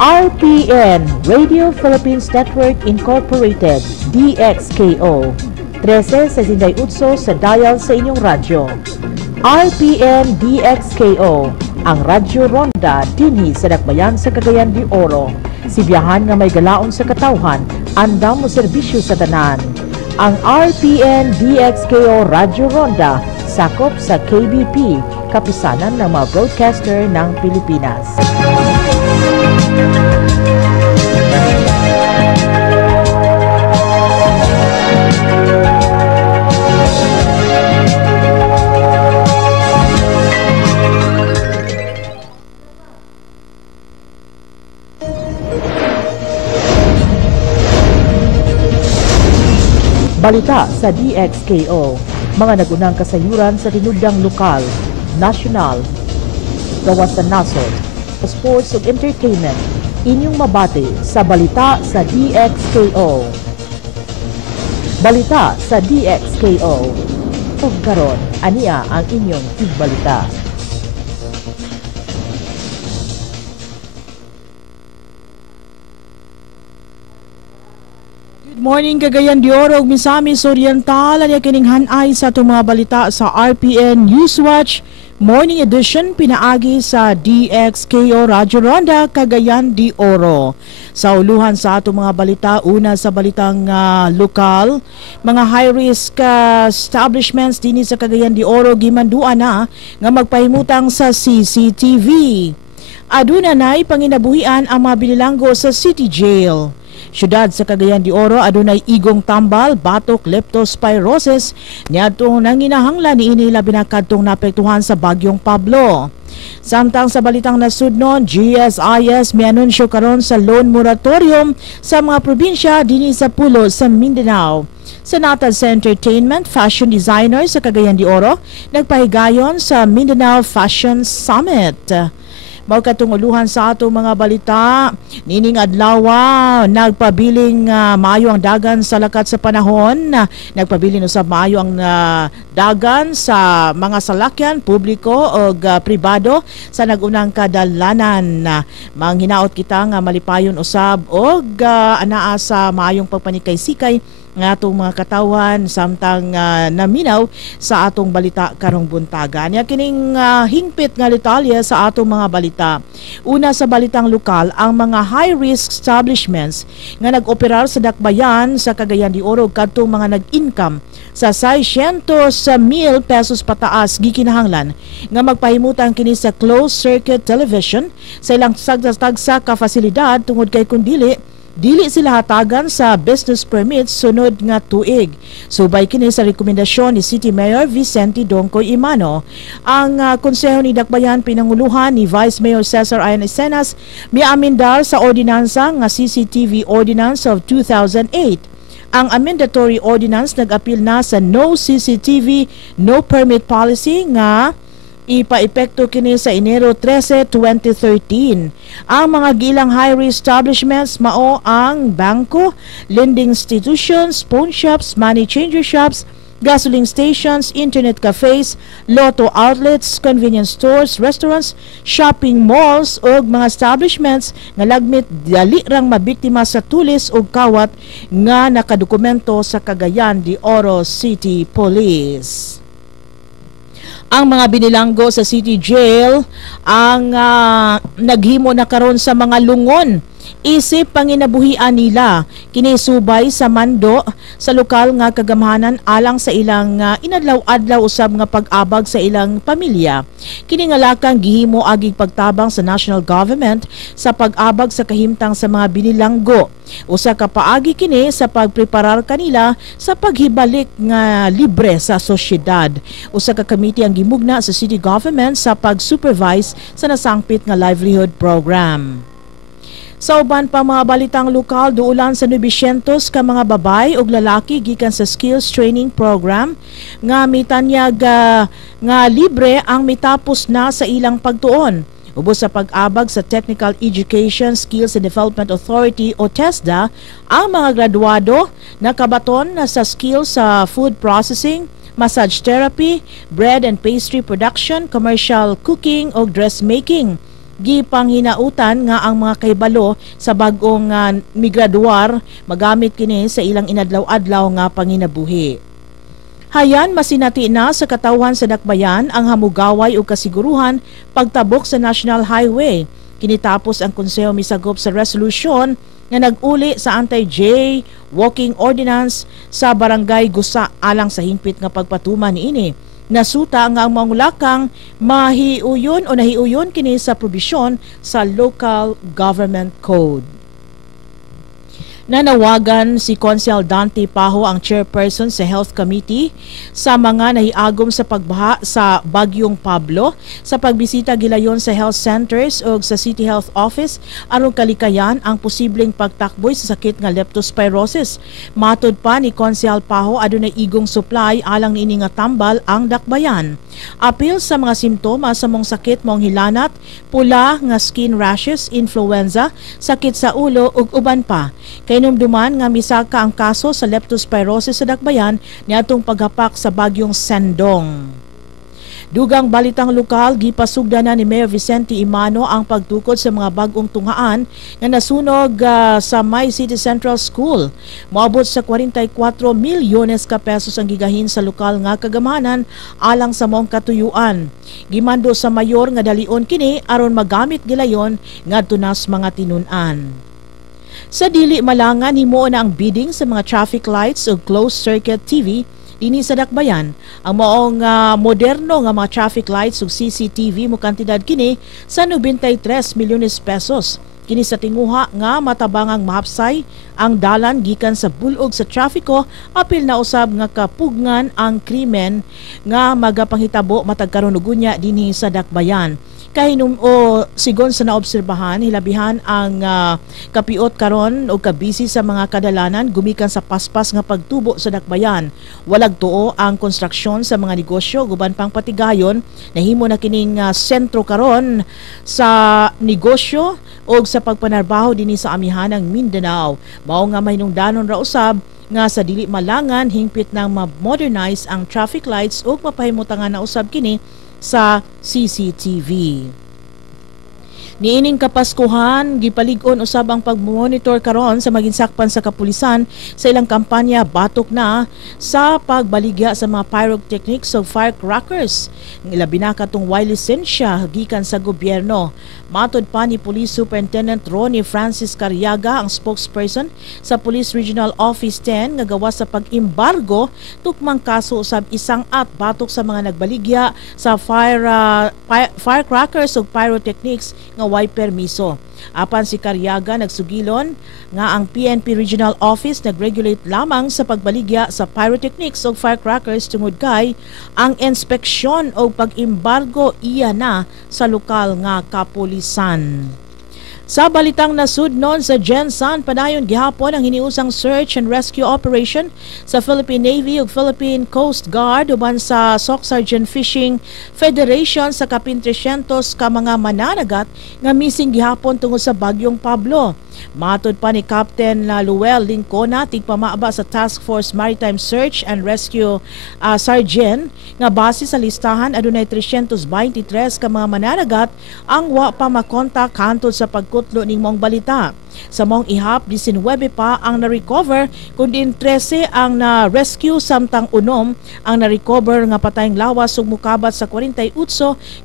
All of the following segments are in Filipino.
RPN, Radio Philippines Network Incorporated, DXKO. 1368 sa dial sa inyong radyo. RPN DXKO, ang Radyo Ronda dinhi sa Dakbayan sa Cagayan de Oro. Sibiyahan nga may galaon sa katawhan, andam mo serbisyo sa tanan. Ang RPN DXKO Radyo Ronda sakop sa KBP, kapisanan ng mga broadcaster ng Pilipinas. Balita sa DXKO, mga nagunang kasayuran sa tinudang lokal, nasyonal, gawas sa nasod, sports ug entertainment, inyong mabati sa balita sa DXKO. Balita sa DXKO. Ug karon, ania ang inyong tigbalita. Morning Cagayan de Oro ug Misamis Oriental ani kining hanay sa atong mga balita sa RPN Newswatch Morning Edition pinaagi sa DXKO Radyo Ronda Cagayan de Oro. Sa uluhan sa atong mga balita, una sa balitang lokal, mga high-risk establishments dinhi sa Cagayan de Oro gimanduan na nga magpahimutang sa CCTV. Aduna nay panginabuhian ang mga binilanggo sa City Jail. Syudad sa Cagayan de Oro adunay igong tambal, batok, leptospirosis niadtong nanginahanglan niini labi na kadtong naapektuhan sa bagyong Pablo. Samtang sa balitang nasudnon, GSIS mianunsyo karon sa loan moratorium sa mga probinsya dinhi sa pulo sa Mindanao. Sa natad sa entertainment, fashion designer sa Cagayan de Oro nagpahigayon sa Mindanao Fashion Summit. Mao katong uluhan sa ato mga balita, nining adlaw nagpabiling maayo ang dagan sa lakat sa panahon, nagpabiling usab maayo ang dagan sa mga salakyan publiko o pribado sa nagunang kadalanan. Manghinaot kita nga malipayon usab og anaa sa maayong pagpanikay-sikay nga atong mga katawan samtang naminaw sa atong balita karong buntagan. Ya kining hingpit nga detalye sa atong mga balita. Una sa balitang lokal, ang mga high-risk establishments nga nag-operar sa Dakbayan sa Cagayan de Oro kadtong mga nag-income sa 600,000 pesos pataas gikinahanglan nga magpahimutan kini sa closed circuit television sa ilang tagsa ka fasilidad tungod kay kundili dili sila hatagan sa business permits sunod nga tuig. Subay kini sa rekomendasyon ni City Mayor Vicente Dongkoy Imano. Ang konseho ni Dakbayan pinanguluhan ni Vice Mayor Cesar Ayan Esenas miamendar sa ordinansa nga CCTV Ordinance of 2008. Ang amendatory ordinance nag-apil na sa no CCTV, no permit policy nga ipa-epekto kini sa Enero 13, 2013. Ang mga gilang high-risk establishments mao ang bangko, lending institutions, pawn shops, money changer shops, gasoline stations, internet cafes, lotto outlets, convenience stores, restaurants, shopping malls ug mga establishments nga lagmit dali rang mabiktima sa tulis ug kawat nga nakadokumento sa Cagayan de Oro City Police. Ang mga binilanggo sa City Jail ang naghimo na karon sa mga lungon isip panginabuhian nila kinisubay sa mando sa lokal nga kagamhanan alang sa ilang inadlaw-adlaw usab nga pag-abag sa ilang pamilya. Kini nga lakang gihimo agig pagtabang sa national government sa pag-abag sa kahimtang sa mga binilanggo. Usa ka paagi kini sa pagpreparar kanila sa paghibalik nga libre sa sosyedad. Usa ka committee ang gimugna sa city government sa pag-supervise sa nasangpit nga livelihood program. Sa uban pa mga balitang lokal, duulan sa 900 ka mga babay ug lalaki gikan sa skills training program nga mitanyag nga libre ang mitapos na sa ilang pagtuon. Ubos sa pag-abag sa Technical Education Skills and Development Authority o TESDA, ang mga graduado nakabaton na sa skills sa food processing, massage therapy, bread and pastry production, commercial cooking o dressmaking. Gipanghinautan nga ang mga kahibalo sa bag-ong migraduar magamit kini sa ilang inadlaw-adlaw nga panginabuhi. Hayan masinati na sa katawhan sa dakbayan ang hamugaway o kasiguruhan pagtabok sa National Highway. Kinitapos ang konseho misagop sa resolusyon nga nag-uli sa anti-jaywalking ordinance sa barangay Gusa alang sa hingpit nga pagpatuman niini. Nasuta nga ang mangulakang mahiuyon o nahiuyon kini sa probisyon sa Local Government Code. Nanawagan si Consel Dante Paho, ang chairperson sa Health Committee, sa mga nahiagom sa pagbaha sa Bagyong Pablo sa pagbisita gilayon sa health centers o sa City Health Office aron kalikayan ang posibleng pagtakboy sa sakit nga leptospirosis. Matod pa ni Consel Paho, adunay igong supply alang niini nga tambal ang dakbayan. Apil sa mga simptomas sa mong sakit mong hilanat, pula nga skin rashes, influenza, sakit sa ulo ug uban pa. Hinumduman nga misaka ang kaso sa leptospirosis sa dakbayan niadtong paghapak sa bagyong Sendong. Dugang balitang lokal, gipasugdanan ni Mayor Vicente Imano ang pagtukod sa mga bag-ong tunghaan nga nasunog sa May City Central School. Moabot sa 44 milyones ka pesos ang gigahin sa lokal nga kagamanan alang sa mong katuyuan. Gimando sa mayor nga dalion kini aron magamit gilayon ngadto nas mga tinun-an. Sa dili malangan, himuon na ang bidding sa mga traffic lights o closed-circuit TV dinhi sa dakbayan. Ang maong moderno nga mga traffic lights ug CCTV mo kantidad kini sa 93 milyones pesos. Kini sa tinguha nga matabangang mahapsay ang dalan gikan sa bulog sa trafiko, apil na usab nga kapugngan ang krimen nga magapanghitabo matag karon ug unya dinhi sa dakbayan. Kahinom o sigon sa naobserbahan, hilabihan ang kapiot karon o kabisi sa mga kadalanan gumikan sa paspas nga pagtubo sa dakbayan. Walag tuo ang konstruksyon sa mga negosyo guban pang patigayon nahimo na kining sentro karon sa negosyo o sa pagpanarbaho dinhi sa amihanang Mindanao. Mao nga mahinungdanon ra usab nga sa dili malangan hingpit nang ma-modernize ang traffic lights o mapahimutangan na usab kini sa CCTV. Niining kapaskuhan, gipalig-on usab ang pag-monitor karon sa maginsakpan sa kapulisan sa ilang kampanya batok na sa pagbaligya sa mga pyrotechnics o firecrackers. Ilabi na katong way lisensya gikan sa gobyerno. Matod pa ni Police Superintendent Ronnie Francis Cariaga, ang spokesperson sa Police Regional Office 10, nga gawas sa pag-imbargo tukmang kaso usab isang at batok sa mga nagbaligya sa firecrackers o pyrotechnics nga way permiso. Apan si Cariaga nagsugilon nga ang PNP Regional Office nagregulate lamang sa pagbaligya sa pyrotechnics o firecrackers tungod kay ang inspeksyon o pag-imbargo iya na sa lokal nga kapulisan. Sa balitang nasudnon sa Gensan, padayon gihapon ang hiniusang search and rescue operation sa Philippine Navy ug Philippine Coast Guard uban sa Soc Sergeant Fishing Federation sa kapin 300 ka mga mananagat nga missing gihapon tungod sa Bagyong Pablo. Matod pa ni Captain Luel Lincona, tigpamaaba sa Task Force Maritime Search and Rescue Sergeant, nga base sa listahan adunay 323 ka mga mananagat ang wa pa makontak hantod sa pagkutlo ning mong balita. Sa mong ihap, 19 pa ang na-recover, kundi 13 ang na-rescue samtang unom ang na-recover nga patayng lawas ug mukabat sa 48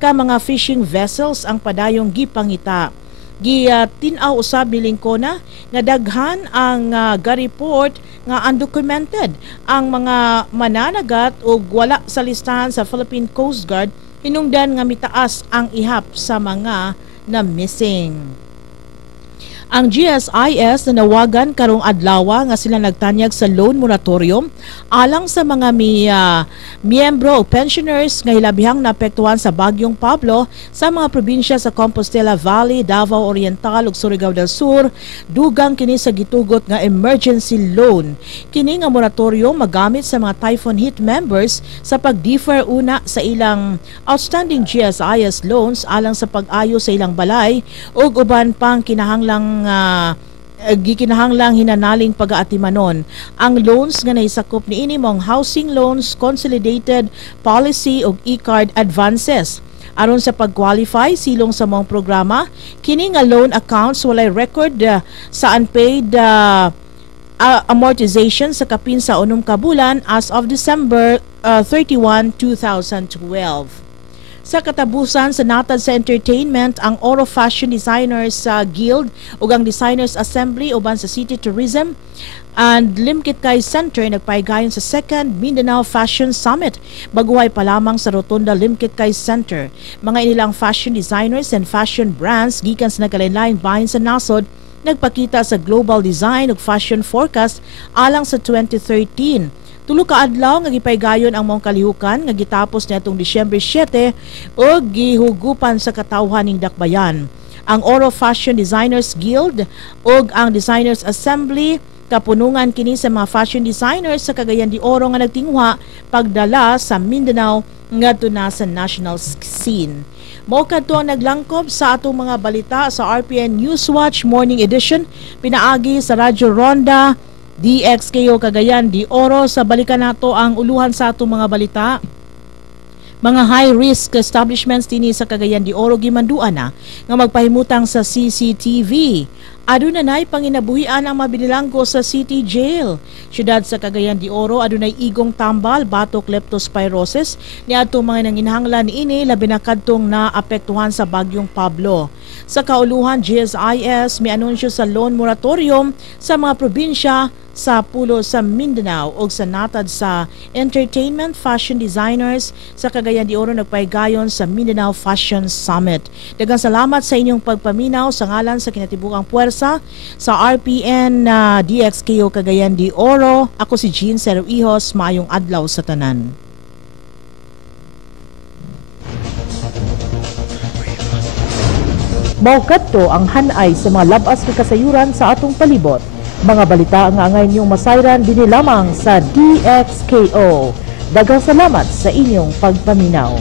ka mga fishing vessels ang padayong gipangita. Tinaw usab ni Lincona nga daghan ang ga-report nga undocumented ang mga mananagat o wala sa listahan sa Philippine Coast Guard, hinungdan nga mitaas ang ihap sa mga na missing. Ang GSIS na nawagan karong adlaw nga sila nagtanyag sa loan moratorium alang sa mga miyembro o pensioners nga hilabihang naapektuhan sa Bagyong Pablo sa mga probinsya sa Compostela Valley, Davao Oriental ug Surigao del Sur. Dugang kini sa gitugot nga emergency loan. Kini nga moratorium magamit sa mga typhoon hit members sa pag-defer una sa ilang outstanding GSIS loans alang sa pag-ayo sa ilang balay ug uban pang kinahanglang gikinahanglang hinanaling pag-aatimanon. Ang loans nga naisakop niini mong housing loans, consolidated policy ug e-card advances. Aron sa pag-qualify silong sa mong programa, kini nga loan accounts walay record sa unpaid amortization sa kapin sa 6 ka bulan as of December 31, 2012. Sa katabusan sa natad sa entertainment, ang Oro Fashion Designers Guild ug ang Designers Assembly uban sa City Tourism and Limkit Kay Center nagpaygayon sa 2nd Mindanao Fashion Summit. Baguhay pa lamang sa Rotunda Limkit Kay Center. Mga inilang fashion designers and fashion brands gikan sa nagkalain-laing bahin sa nasod nagpakita sa global design ug fashion forecast alang sa 2013. Tulo ka adlaw nga gipaygayon ang mong kalihukan nga gitapos niadtong Disyembre 7 ug gihugupan sa katawhan ning dakbayan. Ang Oro Fashion Designers Guild ug ang Designers Assembly kapunungan kini sa mga fashion designers sa Cagayan de Oro nga nagtingwa pagdala sa Mindanao ngadto na sa national scene. Mao kadto ang naglangkob sa atong mga balita sa RPN Newswatch Morning Edition pinaagi sa Radyo Ronda DXKO Cagayan de Oro. Sa balikan nato ang uluhan sa atong mga balita. Mga high-risk establishments dinhi sa Cagayan de Oro gimanduan na nga magpahimutang sa CCTV. Aduna nay panginabuhian ang mabinilanggo sa City Jail. Siyudad sa Cagayan de Oro adunay igong tambal, batok, leptospirosis niadtong mga nanginhanglan ini labi na kadtong naapektuhan sa bagyong Pablo. Sa kauluhan, GSIS may anunsyo sa loan moratorium sa mga probinsya sa pulo sa Mindanao ug sa natad sa entertainment fashion designers sa Cagayan de Oro nagpaygayon sa Mindanao Fashion Summit. Daghang salamat sa inyong pagpaminaw sa ngalan sa kinatibukang puwersa sa RPN DXKO Cagayan de Oro. Ako si Jean Seruihos, maayong adlaw sa tanan. Maukadto ang hanay sa mga labas na kasayuran sa atong palibot. Mga balita nga ngayon yung masayran din lamang sa DXKO. Daghang salamat sa inyong pagpaminaw.